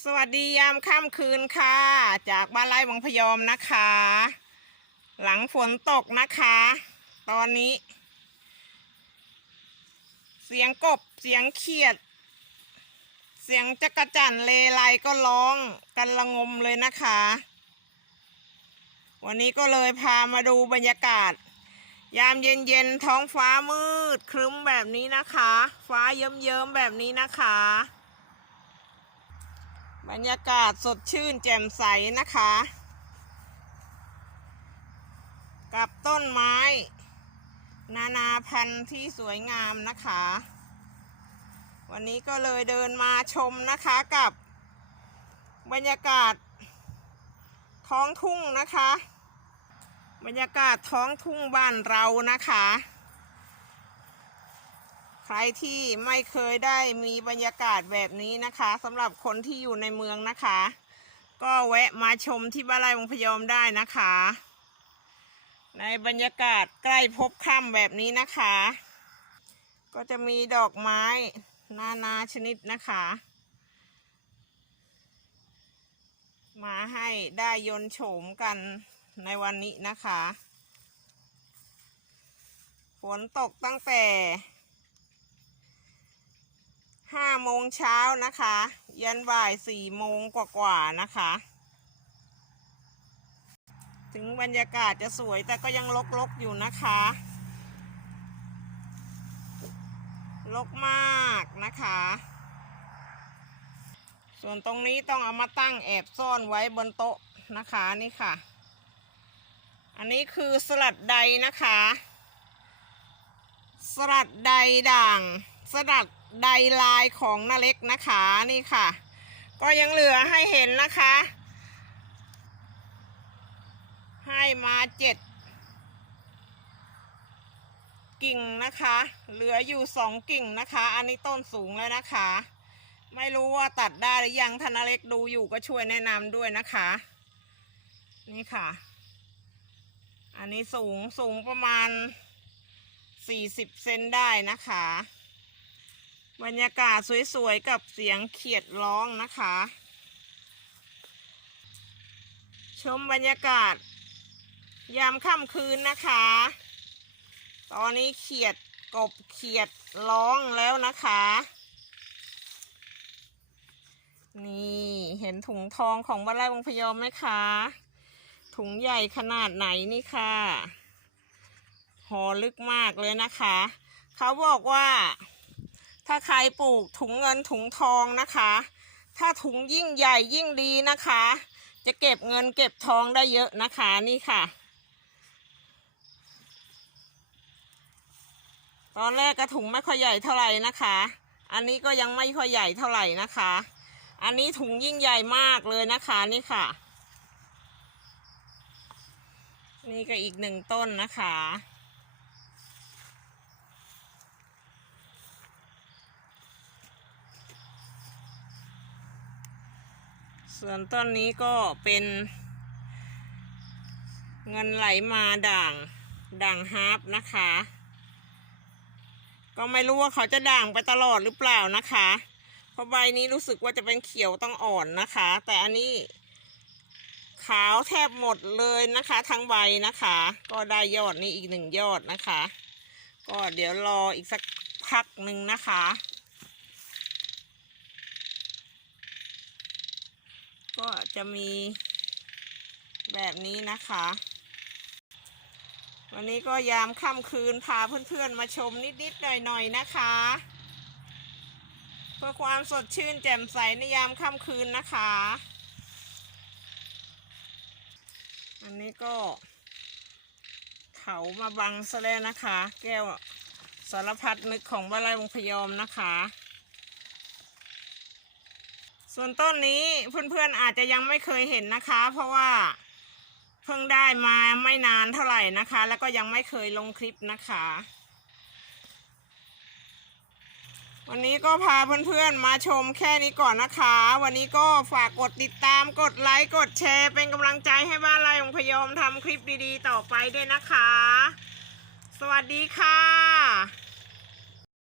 สวัสดียามค่ำคืนค่ะ จากบ้านไร่วังพยอมนะคะ หลังฝนตกนะคะ ตอนนี้ เสียงกบเสียงเขียด เสียงจักระจั่นเลไลก็ร้องกันละงมเลยนะคะ วันนี้ก็เลยพามาดูบรรยากาศ ยามเย็นๆท้องฟ้ามืดครึ้มแบบนี้นะคะ ฟ้าเยิ้มๆแบบนี้นะคะ บรรยากาศสดชื่นแจ่มใสนะคะ กับต้นไม้ นานาพันธุ์ที่สวยงามนะคะ วันนี้ก็เลยเดินมาชมนะคะกับบรรยากาศท้องทุ่งนะคะ บรรยากาศท้องทุ่งบ้านเรานะคะ รที่ไม่เคยได้มีบรรยากาศแบบนี้นะคะสำหรับคนที่อยู่ในเมืองนะคะ ก็แวะมาชมที่บ้านไร่วงพยอมได้นะคะ ในบรรยากาศใกล้พบค่ำแบบนี้นะคะ ก็จะมีดอกไม้นานาชนิดนะคะ มาให้ได้ยนโฉมกันในวันนี้นะคะ ฝนตกตั้งแต่ ห้าโมงเช้านะคะ ยันบ่ายสี่โมงกว่าๆนะคะ ถึงบรรยากาศจะสวยแต่ก็ยังลกๆอยู่นะคะลกมากนะคะ ส่วนตรงนี้ต้องเอามาตั้งแอบซ่อนไว้บนโต๊ะนะคะนี่ค่ะ อันนี้คือสลัดใดนะคะ สลัดใดด่าง สลัด ใดลายของนาเล็กนะคะนี่ค่ะ ก็ยังเหลือให้เห็นนะคะ ให้มาเจ็ดกิ่งนะคะ เหลืออยู่สองกิ่งนะคะ อันนี้ต้นสูงแล้วนะคะ ไม่รู้ว่าตัดได้หรือยังท่าเล็กดูอยู่ก็ช่วยแนะนำด้วยนะคะ นี่ค่ะ อันนี้สูงสูงประมาณสี่สิบเซนได้นะคะ บรรยากาศสวยๆ กับเสียงเขียดร้องนะคะ ชมบรรยากาศ ยามค่ำคืนนะคะ ตอนนี้เขียดกบเขียดร้องแล้วนะคะ นี่เห็นถุงทองของบ้านไร่วงพยอมไหมคะ ถุงใหญ่ขนาดไหนนี่ค่ะห่อลึกมากเลยนะคะ เขาบอกว่า ถ้าใครปลูกถุงเงินถุงทองนะคะ ถ้าถุงยิ่งใหญ่ยิ่งดีนะคะ จะเก็บเงินเก็บทองได้เยอะนะคะนี่ค่ะ ตอนแรกกระถุงไม่ค่อยใหญ่เท่าไหร่นะคะ อันนี้ก็ยังไม่ค่อยใหญ่เท่าไหร่นะคะ อันนี้ถุงยิ่งใหญ่มากเลยนะคะนี่ค่ะ นี่ก็อีกหนึ่งต้นนะคะ ส่วนต้นนี้ก็เป็นเงินไหลมาด่าง ด่างฮาร์ปนะคะ ก็ไม่รู้ว่าเขาจะด่างไปตลอดหรือเปล่านะคะ เพราะใบนี้รู้สึกว่าจะเป็นเขียวต้องอ่อนนะคะ แต่อันนี้ ขาวแทบหมดเลยนะคะ ทั้งใบนะคะ ก็ได้ยอดนี้อีกหนึ่งยอดนะคะ ก็เดี๋ยวรออีกสักพักหนึ่งนะคะ ก็จะมีแบบนี้นะคะ วันนี้ก็ยามค่ำคืนพาเพื่อนๆมาชมนิดๆหน่อยๆนะคะ เพื่อความสดชื่นแจ่มใสในยามค่ำคืนนะคะ อันนี้ก็เขามาบังซะแล้วนะคะ แก้วสารพัดนึกของบ้านไร่วงพยอมนะคะ ส่วนต้นนี้เพื่อนๆอาจจะยังไม่เคยเห็นนะคะ เพราะว่าเพิ่งได้มาไม่นานเท่าไหร่นะคะ แล้วก็ยังไม่เคยลงคลิปนะคะ วันนี้ก็พาเพื่อนๆมาชมแค่นี้ก่อนนะคะ วันนี้ก็ฝากกดติดตามกดไลค์กดแชร์ เป็นกำลังใจให้บ้านไร่ของพยอมทำคลิปดีๆ ต่อไปด้วยนะคะ สวัสดีค่ะ